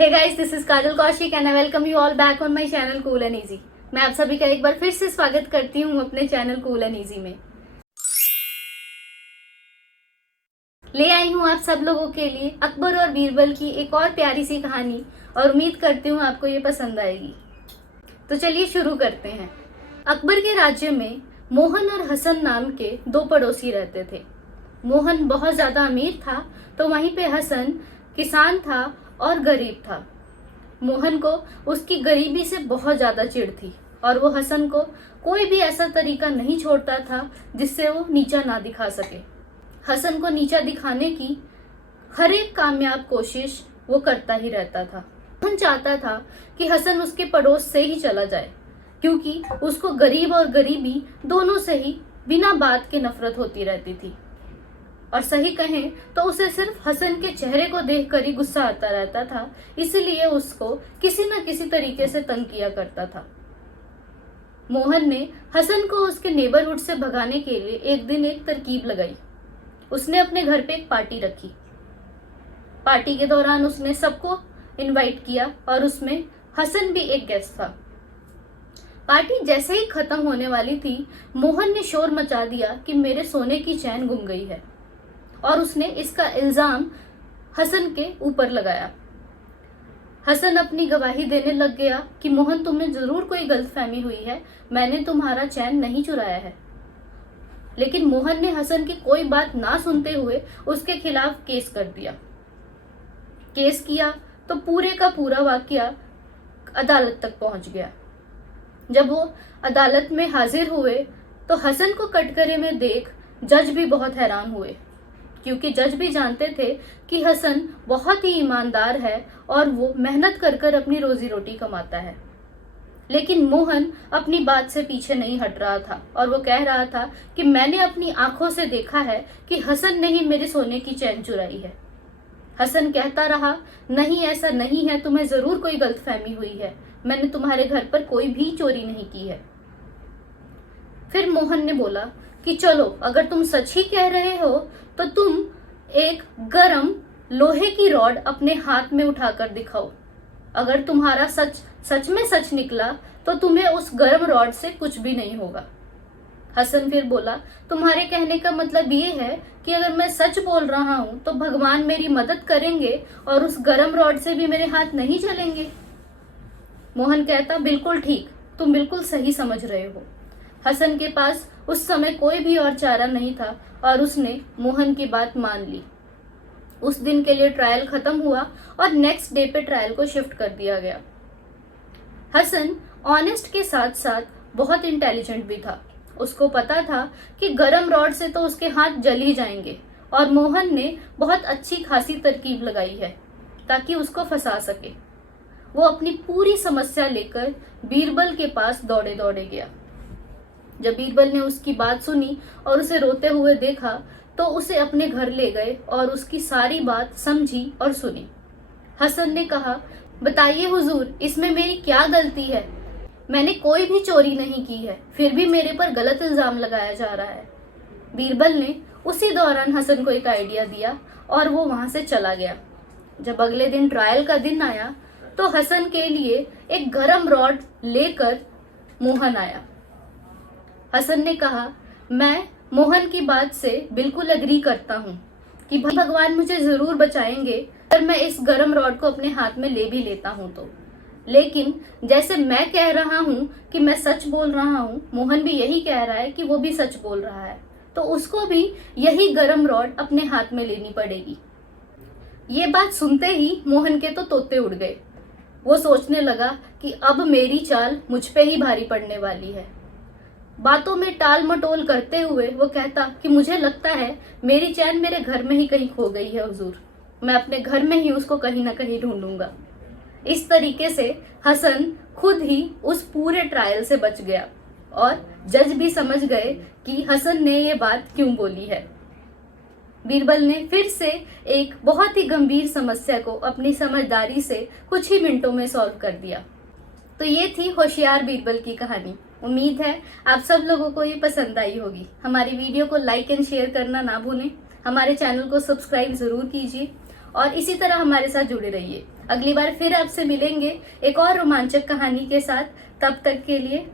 Hey guys, this is Kajal Kaushik and I welcome you all back on my channel cool and easy. मैं आप सभी का एक बार फिर से स्वागत करती हूँ अपने चैनल कूल एंड इजी में। ले आई हूँ आप सब लोगों के लिए अकबर और बीरबल की एक और प्यारी सी कहानी और उम्मीद करती हूँ आपको ये पसंद आएगी। तो चलिए शुरू करते हैं। अकबर के राज्य में मोहन और हसन नाम के दो पड़ोसी रहते थे। मोहन बहुत ज्यादा अमीर था तो वहीं पे हसन किसान था और गरीब था। मोहन को उसकी गरीबी से बहुत ज्यादा चिढ़ थी और वो हसन को कोई भी ऐसा तरीका नहीं छोड़ता था जिससे वो नीचा ना दिखा सके। हसन को नीचा दिखाने की हर एक कामयाब कोशिश वो करता ही रहता था। मोहन चाहता था कि हसन उसके पड़ोस से ही चला जाए क्योंकि उसको गरीब और गरीबी दोनों से ही बिना बात के नफरत होती रहती थी। और सही कहें तो उसे सिर्फ हसन के चेहरे को देखकर ही गुस्सा आता रहता था, इसलिए उसको किसी न किसी तरीके से तंग किया करता था। मोहन ने हसन को उसके नेबरहुड से भगाने के लिए एक दिन एक तरकीब लगाई। उसने अपने घर पे एक पार्टी रखी। पार्टी के दौरान उसने सबको इनवाइट किया और उसमें हसन भी एक गेस्ट था। पार्टी जैसे ही खत्म होने वाली थी, मोहन ने शोर मचा दिया कि मेरे सोने की चैन गुम गई है और उसने इसका इल्जाम हसन के ऊपर लगाया। हसन अपनी गवाही देने लग गया कि मोहन, तुम्हें जरूर कोई गलतफहमी हुई है, मैंने तुम्हारा चैन नहीं चुराया है। लेकिन मोहन ने हसन की कोई बात ना सुनते हुए उसके खिलाफ केस कर दिया। केस किया तो पूरे का पूरा वाकया अदालत तक पहुंच गया। जब वो अदालत में हाजिर हुए तो हसन को कटघरे में देख जज भी बहुत हैरान हुए क्योंकि जज भी जानते थे कि हसन बहुत ही ईमानदार है और वो मेहनत कर कर अपनी रोजी रोटी कमाता है। लेकिन मोहन अपनी बात से पीछे नहीं हट रहा था और वो कह रहा था कि मैंने अपनी आंखों से देखा है कि हसन ने ही मेरे सोने की चैन चुराई है। हसन कहता रहा, नहीं ऐसा नहीं है, तुम्हें जरूर कोई गलतफहमी हुई है, मैंने तुम्हारे घर पर कोई भी चोरी नहीं की है। फिर मोहन ने बोला कि चलो, अगर तुम सच ही कह रहे हो तो तुम एक गरम लोहे की रॉड अपने हाथ में उठाकर दिखाओ। अगर तुम्हारा सच में सच निकला तो तुम्हें उस गरम रॉड से कुछ भी नहीं होगा। हसन फिर बोला, तुम्हारे कहने का मतलब ये है कि अगर मैं सच बोल रहा हूं तो भगवान मेरी मदद करेंगे और उस गरम रॉड से भी मेरे हाथ नहीं चलेंगे। मोहन कहता, बिल्कुल ठीक, तुम बिल्कुल सही समझ रहे हो। हसन के पास उस समय कोई भी और चारा नहीं था और उसने मोहन की बात मान ली। उस दिन के लिए ट्रायल खत्म हुआ और नेक्स्ट डे पे ट्रायल को शिफ्ट कर दिया गया। हसन ऑनेस्ट के साथ साथ बहुत इंटेलिजेंट भी था। उसको पता था कि गरम रॉड से तो उसके हाथ जल ही जाएंगे और मोहन ने बहुत अच्छी खासी तरकीब लगाई है ताकि उसको फंसा सके। वो अपनी पूरी समस्या लेकर बीरबल के पास दौड़े दौड़े गया। जब बीरबल ने उसकी बात सुनी और उसे रोते हुए देखा तो उसे अपने घर ले गए और उसकी सारी बात समझी और सुनी। हसन ने कहा, बताइए हुजूर, इसमें मेरी क्या गलती है? मैंने कोई भी चोरी नहीं की है, फिर भी मेरे पर गलत इल्जाम लगाया जा रहा है। बीरबल ने उसी दौरान हसन को एक आइडिया दिया और वो वहां से चला गया। जब अगले दिन ट्रायल का दिन आया तो हसन के लिए एक गरम रॉड लेकर मोहन आया। हसन ने कहा, मैं मोहन की बात से बिल्कुल एग्री करता हूँ कि भगवान मुझे जरूर बचाएंगे अगर मैं इस गरम रॉड को अपने हाथ में ले भी लेता हूँ तो। लेकिन जैसे मैं कह रहा हूँ कि मैं सच बोल रहा हूँ, मोहन भी यही कह रहा है कि वो भी सच बोल रहा है, तो उसको भी यही गरम रॉड अपने हाथ में लेनी पड़ेगी। ये बात सुनते ही मोहन के तो तोते उड़ गए। वो सोचने लगा कि अब मेरी चाल मुझ पे ही भारी पड़ने वाली है। बातों में टाल मटोल करते हुए वो कहता कि मुझे लगता है मेरी चैन मेरे घर में ही कहीं खो गई है हुजूर, मैं अपने घर में ही उसको कहीं ना कहीं ढूंढूंगा। इस तरीके से हसन खुद ही उस पूरे ट्रायल से बच गया और जज भी समझ गए कि हसन ने ये बात क्यों बोली है। बीरबल ने फिर से एक बहुत ही गंभीर समस्या को अपनी समझदारी से कुछ ही मिनटों में सॉल्व कर दिया। तो ये थी होशियार बीरबल की कहानी। उम्मीद है आप सब लोगों को ये पसंद आई होगी। हमारी वीडियो को लाइक एंड शेयर करना ना भूलें। हमारे चैनल को सब्सक्राइब जरूर कीजिए और इसी तरह हमारे साथ जुड़े रहिए। अगली बार फिर आपसे मिलेंगे एक और रोमांचक कहानी के साथ। तब तक के लिए